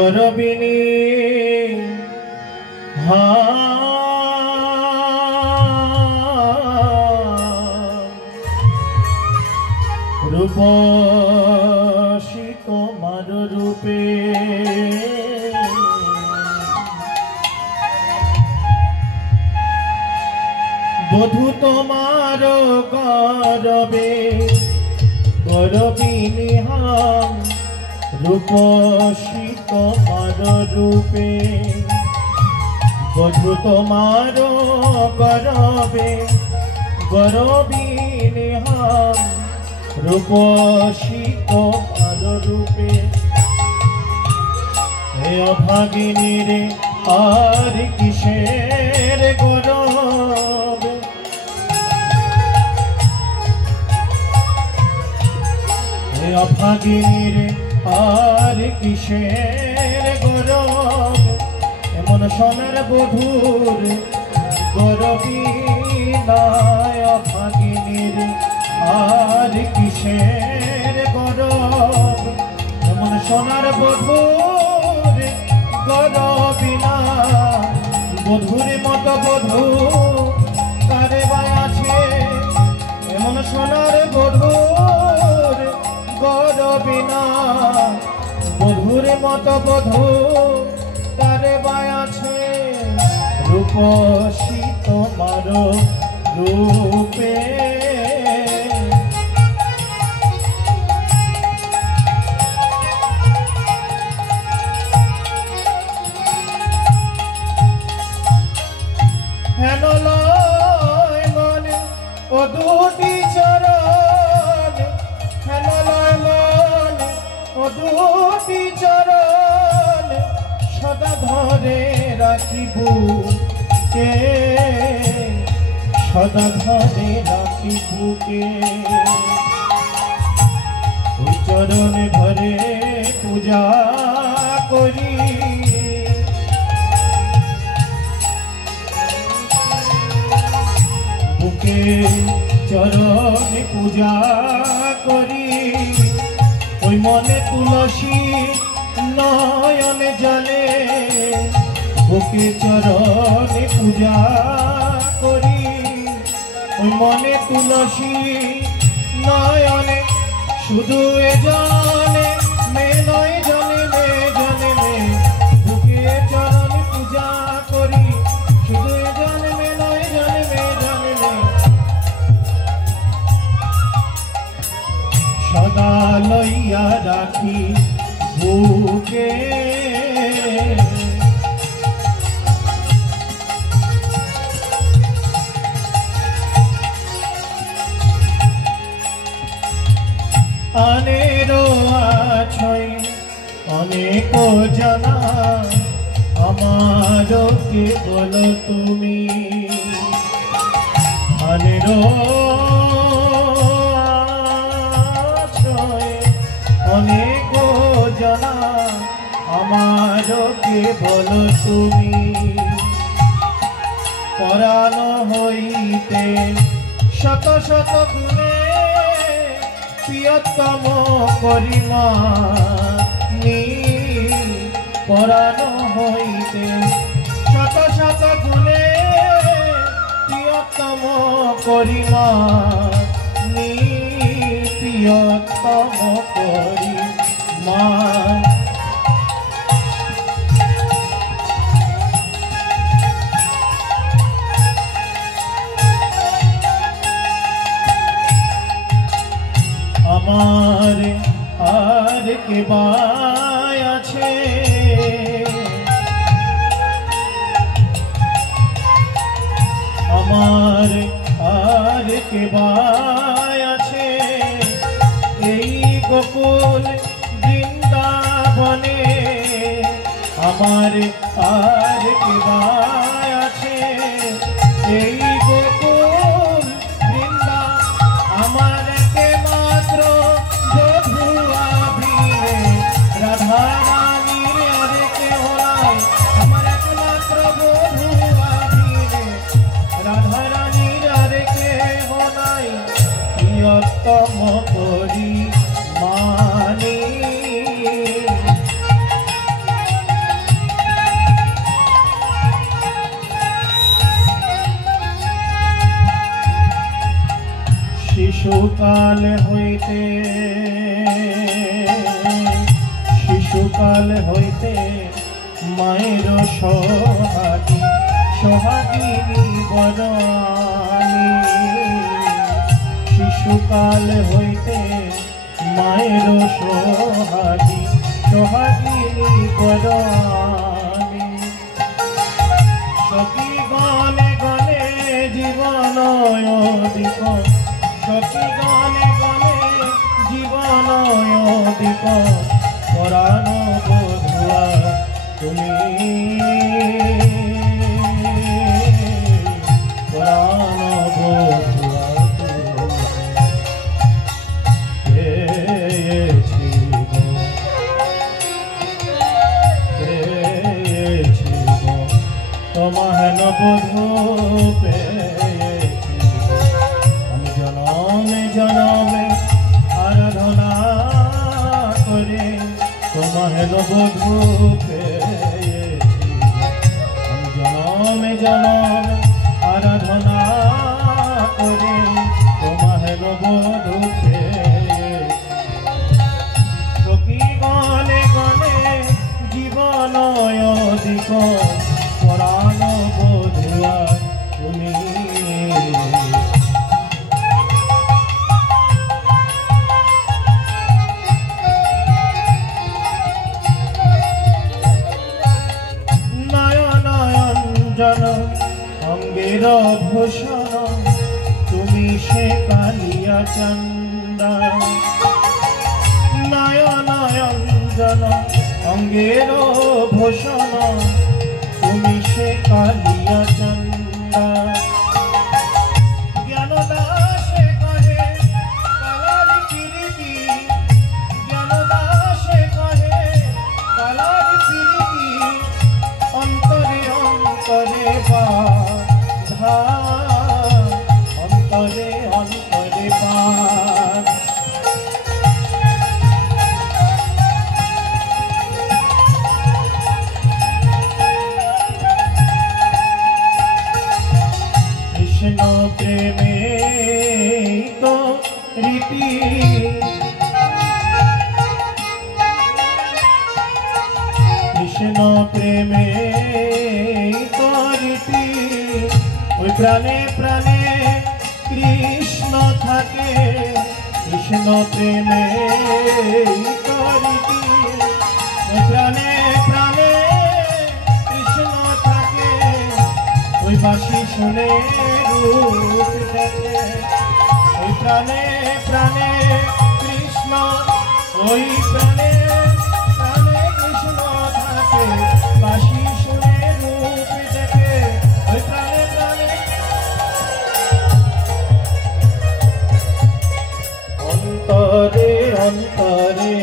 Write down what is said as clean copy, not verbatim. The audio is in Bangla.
রবিনী রূপসী তোমার রূপে বধূ তোমার গরবে গরবিনী হাম রূপসী তোমার রূপে বধূ তোমার গরবে গরবিনী হাম রূপসী তোমার রূপে হে অভাগিনী রে আর কিসের গরব হে অভাগিনী রে আর কিসের গরব এমন সোনার বধূর গরবী নাই অভাগিনীর আর কিসের গরব এমন সোনার বধূর গরবী না বধূর মতো বধূ কারে বা আছে এমন সোনার বধূর গরবী না বধূর মতো বধূ কারে বা আছে রূপসী তোমার রূপে হেন লয় মনে ও দুটি চরণ হেন লয় মনে ও দুটি চরণ সদা ধরে রাখিব কে সদা ধরে রাখিব কে ওই চরণ ধরে পূজা করি বুকে চরণে পূজা করি ওই মনে তুলসী নয়নে জলে বুকে চরণে পূজা করি ওই মনে তুলসী নয়নে শুধু এ জনে মে নয় জনে মে জনে মে বুকে চরণে পূজা করি শুধু এ জনে মে নয় জনে মে জনে মে সদা লইয়া রাখি বুকে আনেরো আছয় অনেক জানা আমারও কেবল তুমি আনেরো আছয় অনেক জানা আমারও কেবল তুমি পরাণ হইতে শত শত গুণে প্রিয়তম করিমানি পরাণ হইতে শত শত গুণে প্রিয়তম করিমানি প্রিয়তম করিমা আমার আর কে বাই আছে আমার আর কে বাই আছে এই গোকুল বৃন্দাবনে আমার আর কে বাই আছে এই গোকুল বৃন্দা আমার রাধা রানীর আর কেহ নাই আমার একমাত্র বধূ আবিরে রাধা রানীর আর কেহ নাই প্রিয়তম করি মানি শিশুকাল হইতে মায়ের সোহাগিনী বরণী, শিশুকাল হইতে মায়ের সোহাগিনী বরণী। সখী গণে গণে জীবন অধিক, সখী গণে গণে জীবন অধিক, পরাণ বধুয়া তুমি, পরাণ বধুয়া তোমাহেন বধূ পেয়েছি, আমি জনমে জনমে আরাধনা করে তোমাহেন বধূ পেয়েছি, আমি জনমে জনমে আরাধনা করে তোমাহেন বধূ পেয়েছি। সখী গণে গণে জীবন অধিক, পরাণ বধুয়া তুমি। নয়নঞ্জন অঙ্গের ভূষণ তুমি সে কালিয়া চন্দা, নয়নঞ্জন অঙ্গের ভূষণ তুমি সে কালিয়া চন্দা। জ্ঞানদাসে কহে কালার প্রীতি, জ্ঞানদাসে কহে কালার প্রীতি, অন্তরে অন্তরে বাধা, অন্তরে অন্তরে বাধা। কৃষ্ণ প্রেমে তো রীতি, কৃষ্ণ প্রেমে তো রীতি, ওই প্রাণে প্রাণে কৃষ্ণ থাকে, কৃষ্ণ প্রেমে তো রীতি, ওই প্রাণে প্রাণে কৃষ্ণ থাকে, ওই বাঁশি শুনে রূপ দেখে, ওই প্রাণে প্রাণে কৃষ্ণ, ওই প্রাণে প্রাণে কৃষ্ণ থাকে, বাঁশি শুনে রূপ দেখে, ওই প্রাণে প্রাণে। অন্তরে অন্তরে